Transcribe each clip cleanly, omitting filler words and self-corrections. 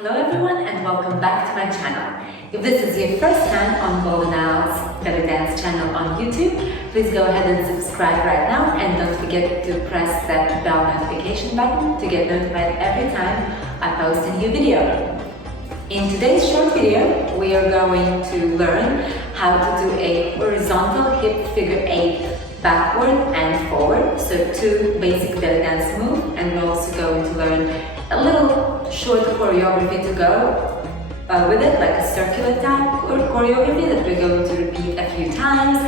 Hello everyone and welcome back to my channel. If this is your first time on bellydance belly dance channel on YouTube, please go ahead and subscribe right now and don't forget to press that bell notification button to get notified every time I post a new video. In today's short video, we are going to learn how to do a horizontal hip figure 8 backward and forward, so 2 basic belly dance moves, and we're also going to learn a little short choreography to go with it, like a circular type choreography that we're going to repeat a few times.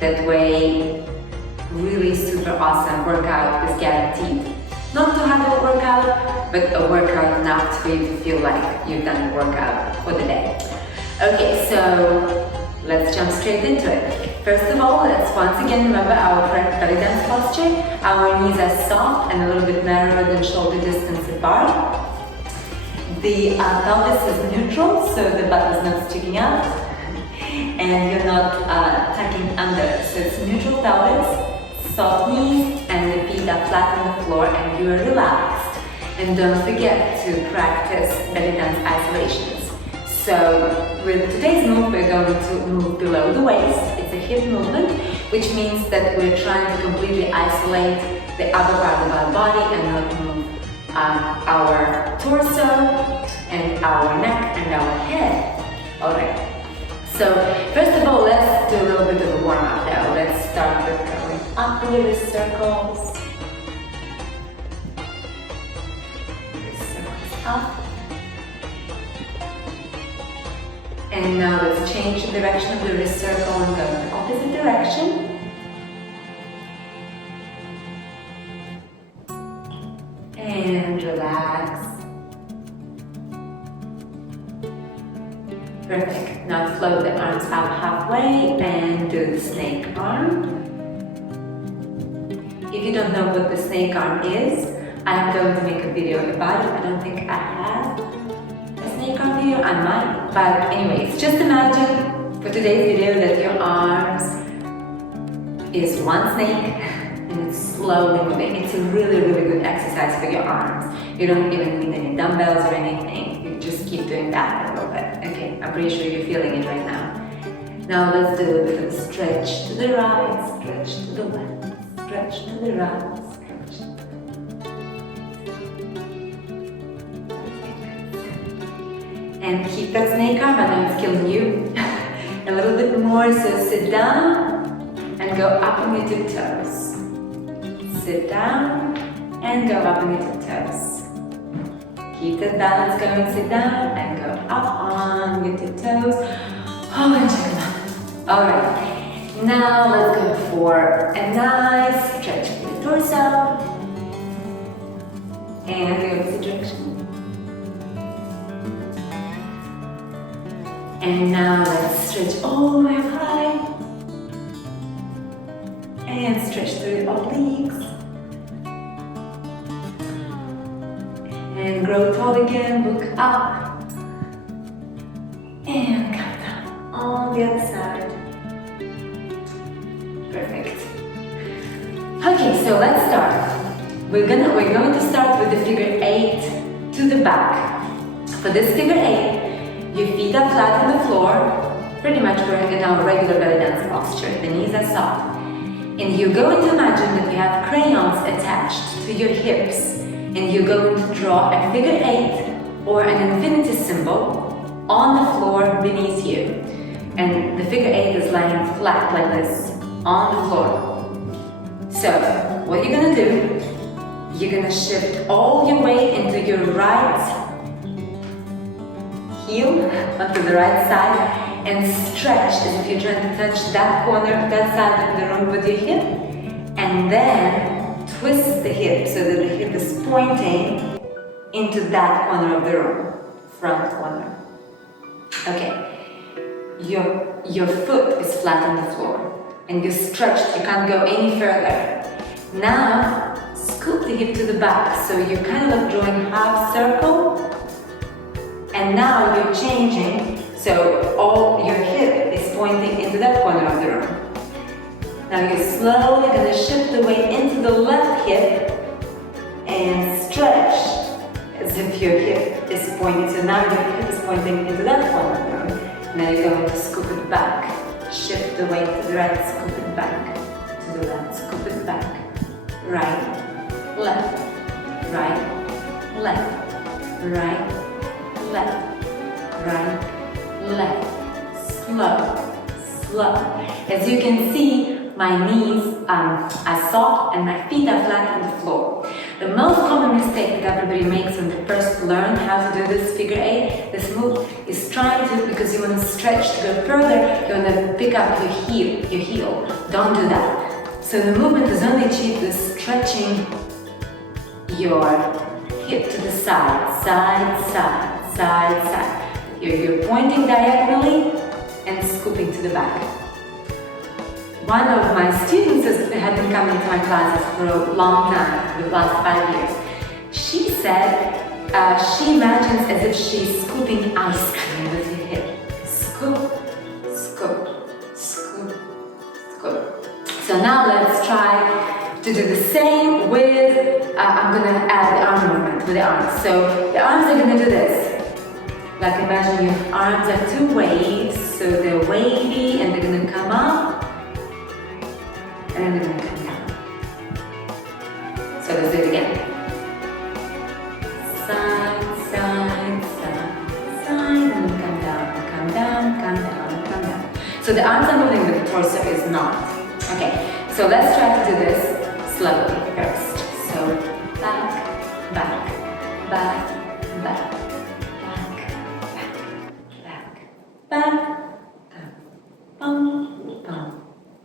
That way, really super awesome workout is guaranteed. Not to have a workout, but a workout enough for you to feel like you've done the workout for the day. Okay, so let's jump straight into it. First of all, let's once again remember our correct belly dance posture. Our knees are soft and a little bit narrower than shoulder distance apart. The pelvis is neutral, so the butt is not sticking out, and you're not tucking under. So it's neutral pelvis, soft knees, and the feet are flat on the floor, and you are relaxed. And don't forget to practice belly dance isolations. So with today's move, we're going to move below the waist. It's a hip movement, which means that we're trying to completely isolate the upper part of our body and not move our torso and our neck and our head. Alright, so first of all, let's do a little bit of a warm-up now. Let's start with going up with the circles. Circles up. And now let's change the direction of the wrist circle and go in the opposite direction. And relax. Perfect. Now float the arms out halfway and do the snake arm. If you don't know what the snake arm is, I'm going to make a video about it. I don't think I have a snake arm video, I might. But anyways, just imagine for today's video that your arms is one snake and it's slowly moving. It's a really, really good exercise for your arms. You don't even need any dumbbells or anything. You just keep doing that a little bit. Okay, I'm pretty sure you're feeling it right now. Now let's do a bit of a stretch to the right, stretch to the left, stretch to the right, stretch. And keep that snake arm. I know it's killing you. A little bit more, so sit down and go up on your tiptoes. Sit down and go up on your tiptoes. Keep that balance going, sit down and go up on your tiptoes. Oh, and check them out. Alright, now let's go for a nice stretch of the torso. And the opposite direction. And now let's stretch all the way up high. And stretch through your obliques. And grow tall again, look up. And come down on the other side. Perfect. Okay, so let's start. We're going to start with the figure 8 to the back. For this figure 8, your feet are flat on the floor. Pretty much we're in our regular belly dance posture. The knees are soft. And you're going to imagine that you have crayons attached to your hips. And you're going to draw a figure 8 or an infinity symbol on the floor beneath you. And the figure 8 is lying flat like this on the floor. So, what you're going to do, you're going to shift all your weight into your right heel onto the right side and stretch as if you're trying to touch that corner, that side of the room with your hip, and then twist the hip so that the hip is pointing into that corner of the room, front corner. Okay, your foot is flat on the floor and you're stretched, you can't go any further. Now, scoop the hip to the back so you're kind of like drawing half circle, and now you're changing so all your hip is pointing into that corner of the room. Now you're slowly going to shift the weight into the left hip and stretch as if your hip is pointing, so now your hip is pointing into that corner of the room. Now you're going to scoop it back. Shift the weight to the right, scoop it back. To the left, scoop it back. Right, left, right, left, right, left, right, left. Slow, slow. As you can see, my knees are soft and my feet are flat on the floor. The most common mistake that everybody makes when they first learn how to do this figure eight, this move, is trying to, because you want to stretch to go further, you want to pick up your heel. Don't do that. So the movement is only achieved with stretching your hip to the side, side, side, side, side. You're pointing diagonally and scooping to the back. One of my students had been coming to my classes for a long time, the last 5 years. She said she imagines as if she's scooping ice cream with her hip. Scoop, scoop, scoop, scoop. So now let's try to do the same with, I'm going to add the arm movement with the arms. So the arms are going to do this. Like imagine your arms are two waves, so they're wavy and they're going to come up. And then they're going to come down. So let's do it again. Side, side, side, side, and then come down, come down, come down, come down. So the arms are moving, but the torso is not. Okay, so let's try to do this slowly first. So back, back, back, back, back, back, back, back, bum, bum,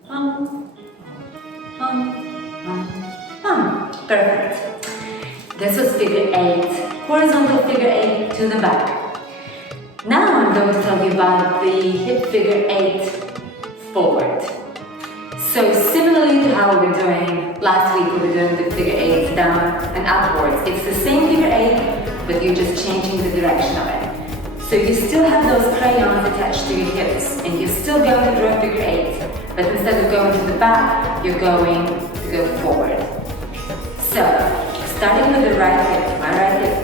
bum. Perfect. This was figure eight, horizontal figure eight to the back. Now I'm going to tell you about the hip figure eight forward. So similarly to how we were doing last week, we were doing the figure eight down and upwards. It's the same figure eight, but you're just changing the direction of it. So you still have those crayons attached to your hips, and you're still going to draw figure eight. But instead of going to the back, you're going to go forward. So, starting with the right hip, my right hip,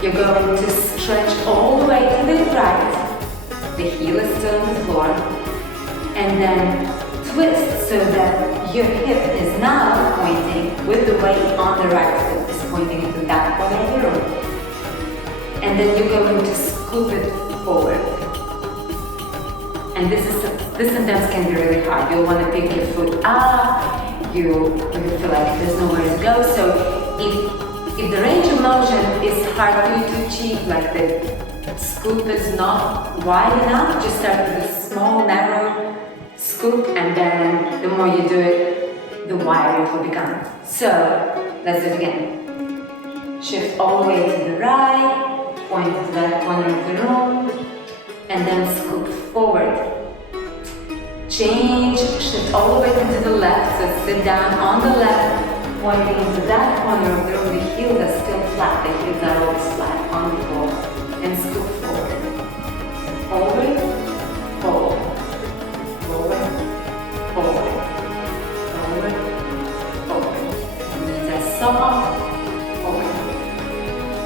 you're going to stretch all the way to the right, the heel is still on the floor, and then twist so that your hip is now pointing with the weight on the right foot, is pointing into that corner of the room. And then you're going to scoop it forward. And this sometimes can be really hard. You'll want to pick your foot up, you feel like there's nowhere to go. So if the range of motion is hard for you to achieve, like the scoop is not wide enough, just start with a small, narrow scoop, and then the more you do it, the wider it will become. So let's do it again. Shift all the way to the right, point to that corner of the room, and then scoop forward. Change, shift all the way to the left, so sit down on the left, pointing into that corner of the room. The heels are still flat, the heels are always flat on the floor, and scoop forward. Forward, forward, forward, forward, forward, forward. Knees are soft, forward,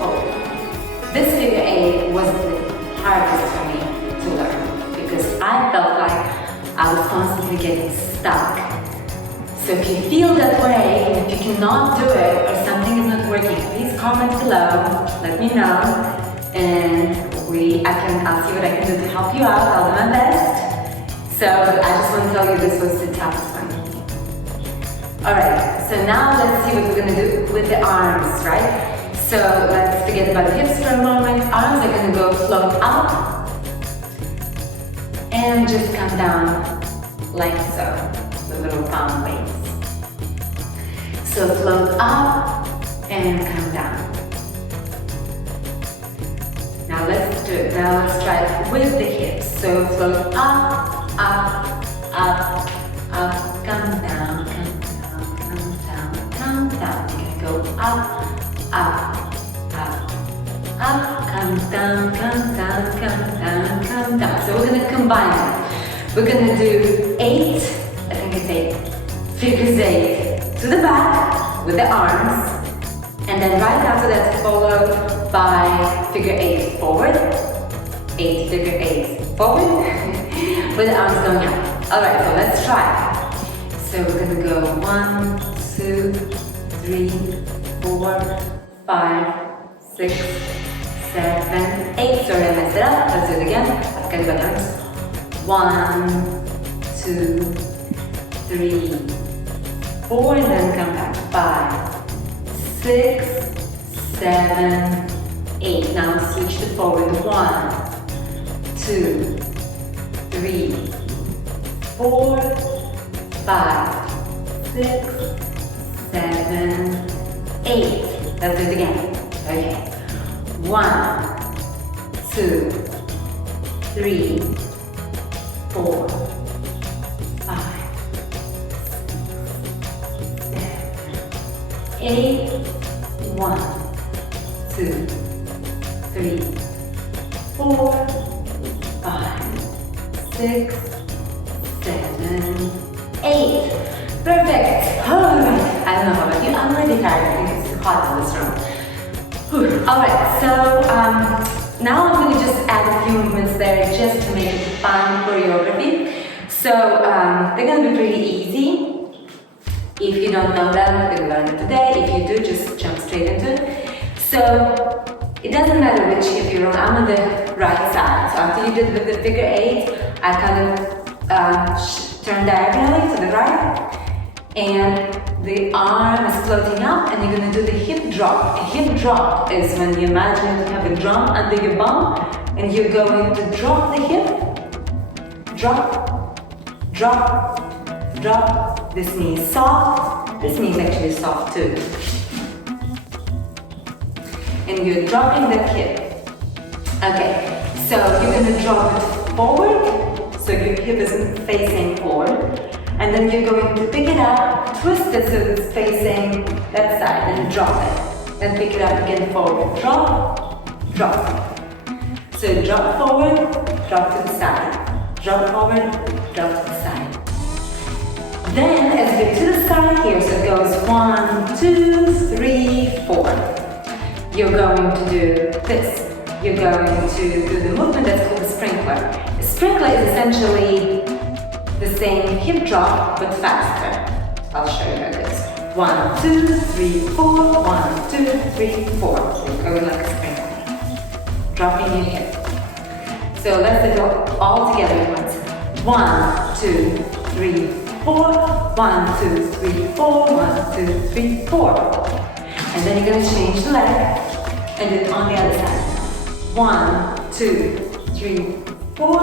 forward. This figure eight was the hardest for me to learn because I felt like I was constantly getting stuck. So if you feel that way, if you cannot do it or something is not working, please comment below, let me know, and I'll see what I can do to help you out. I'll do my best. So I just want to tell you this was the toughest one. Alright, so now let's see what we're going to do with the arms, right? So let's forget about the hips for a moment. Arms are going to go float up and just come down like so, with little palm waves. So float up and come down. Now let's do it. Now let's try it with the hips. So float up, up, up, up, come down, come down, come down, come down. You can go up, up, up, up, come down, come down, come down, come down. So we're going to combine them. We're going to do 8, I think it's 8, figures 8 to the back with the arms, And then right after that, followed by figure 8 forward, 8 figure 8 forward, with the arms going up. All right, so let's try. So we're gonna go 1, 2, 3, 4, 5, 6, 7, 8. Sorry, I messed it up. Let's do it again. I've got the arms. 1, 2, 3, 4, and then come back. 5, 6, 7, 8. Now switch to forward. 1, 2, 3, 4, 5, 6, 7, 8. Let's do it again. Okay. 1, 2, 3, 4, 5, 7, 8. 1, 2, 3, 4, 5, 6, 7, 8. Perfect. Alright. I don't know how about you. I'm really tired. I think it's too hot in this room. Alright, so now I'm going to just add a few movements there just to make it fun choreography. So they're going to be pretty easy. If you don't know them, you're going to learn it today. If you do, just jump straight into it. So it doesn't matter which hip you're on. I'm on the right side. So after you did with the figure 8, I kind of turn diagonally to the right. And the arm is floating up, and you're going to do the hip drop. A hip drop is when you imagine you have a drum under your bum, and you're going to drop the hip. Drop, drop, drop. This knee is soft. This knee is actually soft too. And you're dropping the hip. Okay, so you're going to drop it forward, so your hip is facing forward. And then you're going to pick it up, twist it so it's facing that side, and drop it. Then pick it up again forward. Drop, drop. So drop forward, drop to the side. Drop forward, drop to the side. Then as we get to the side here, so it goes 1, 2, 3, 4. You're going to do this. You're going to do the movement that's called the sprinkler. A sprinkler is essentially the same hip drop, but faster. I'll show you how it is. 1, 2, 3, 4. 1, 2, 3, 4. So you're going like a sprinkler. Dropping your hip. So let's do it all together at once. 1, 2, 3, 4. 1, 2, 3, 4. 1, 2, 3, 4. And then you're going to change the leg and do it on the other side. 1, 2, 3, 4.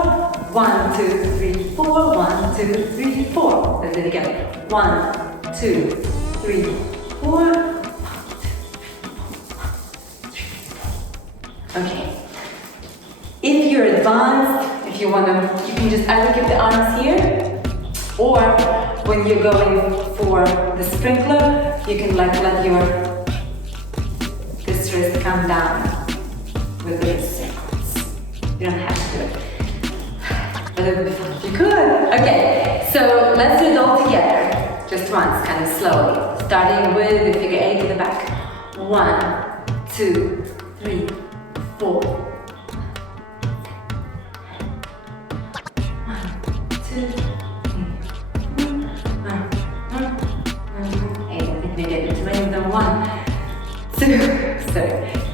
1, 2, 3, 4. 1, 2, 3, 4. Let's do it again. 1, 2, 3, 4. Okay. If you're advanced, if you want to, you can just either keep the arms here, or when you're going for the sprinkler, you can like let this wrist come down with the wrist circles. You don't have to do it. But it would be fun if you could. Okay, so let's do it all together. Just once, kind of slowly. Starting with the figure 8 in the back. 1, 2, 3, 4. 1, 2, 3, 4. 8. I think maybe I need to make them 1, 2,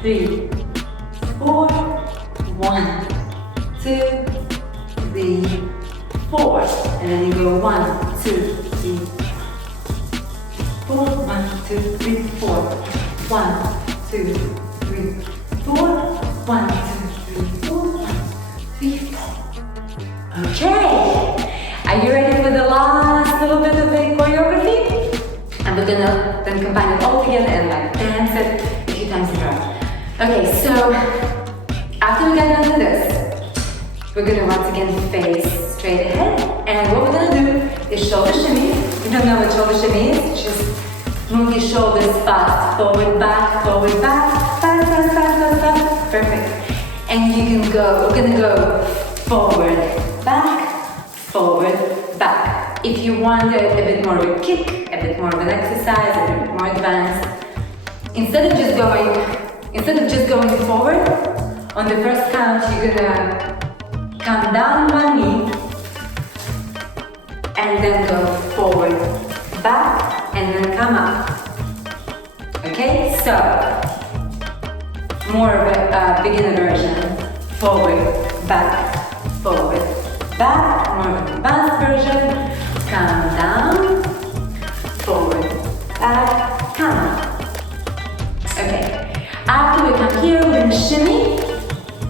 3, 4. 1, 2, 3, 4, and then you go 1, 2, 3, 4, 1, 2, 3, 4, 1, 2, 3, 4, 1, 2, 3, 4, 1, 2, 3, 4. Okay, are you ready for the last little bit of the choreography? And we're gonna then combine it all together and like dance it a few times in a row. Okay, so after we get done with this, we're going to once again face straight ahead, and what we're going to do is shoulder shimmy. If you don't know what shoulder shimmy is, just move your shoulders fast, forward, back, fast, fast, fast, fast, fast. Perfect. And you can go, we're going to go forward, back. If you want a bit more of a kick, a bit more of an exercise, a bit more advanced, in Instead of just going forward, on the first count, you're gonna come down one knee and then go forward, back, and then come up. Okay, so more of a beginner version. Forward, back, forward, back. More of an advanced version. Come down, forward, back, come up. Okay, after we come here, we're gonna shimmy.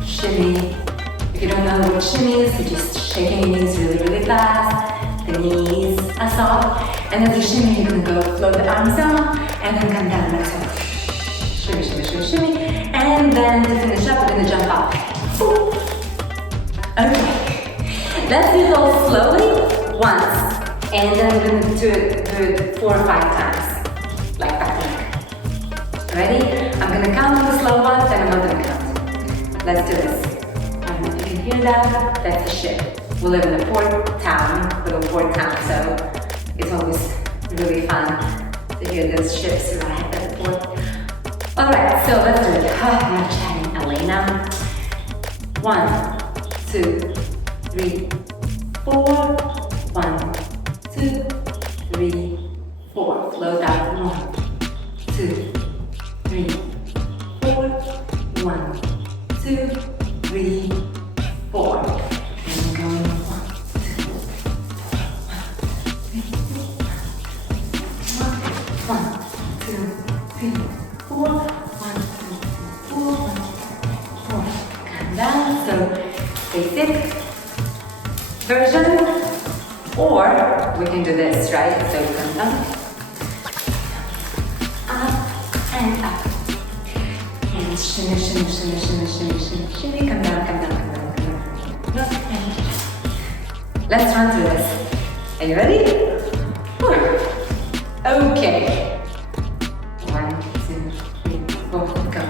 Shimmy. If you don't know what shimmy is, you're just shaking your knees really, really fast. The knees are soft. And as you shimmy, you're gonna go float the arms down and then come down like so. Shimmy, shimmy, shimmy, shimmy. And then to finish up, we're gonna jump up. Okay. Let's do it all slowly once. And then we're gonna do it 4 or 5 times. Like that. Ready? I'm gonna count on the slow ones, then I'm not gonna count. Let's do this. I don't know if you can hear that. That's the ship. We live in a port town, little port town, so it's always really fun to hear those ships arrive at the port. Alright, so let's do it. I'm not chatting, Elena. 1, 2, 3, 4. 1, 2, 3, 4. Float out. 1, 2, 3, 4. 1, 2, 3, 4. And going 1, 2, 1, 2, 3, 4. 1, 2, 4. 1, 4. Come down. So basic version. Or we can do this, right? So we come down, up and up, and shimmy, shimmy, shimmy, shimmy, shimmy, shimmy, shimmy. Come down, come down, come down, come down, come down. Let's run through this. Are you ready? Okay. 1, 2, 3, 4, go.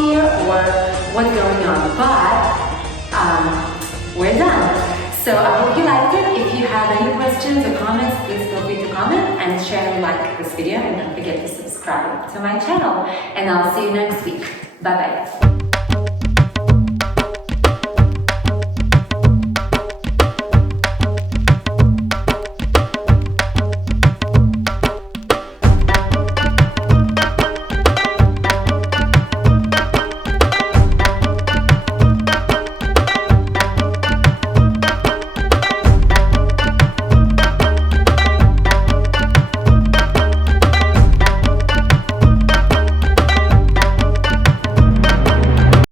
here or what's going on, but we're done. So I hope you liked it. If you have any questions or comments, please feel free to comment and share and like this video, and don't forget to subscribe to my channel, and I'll see you next week. Bye bye.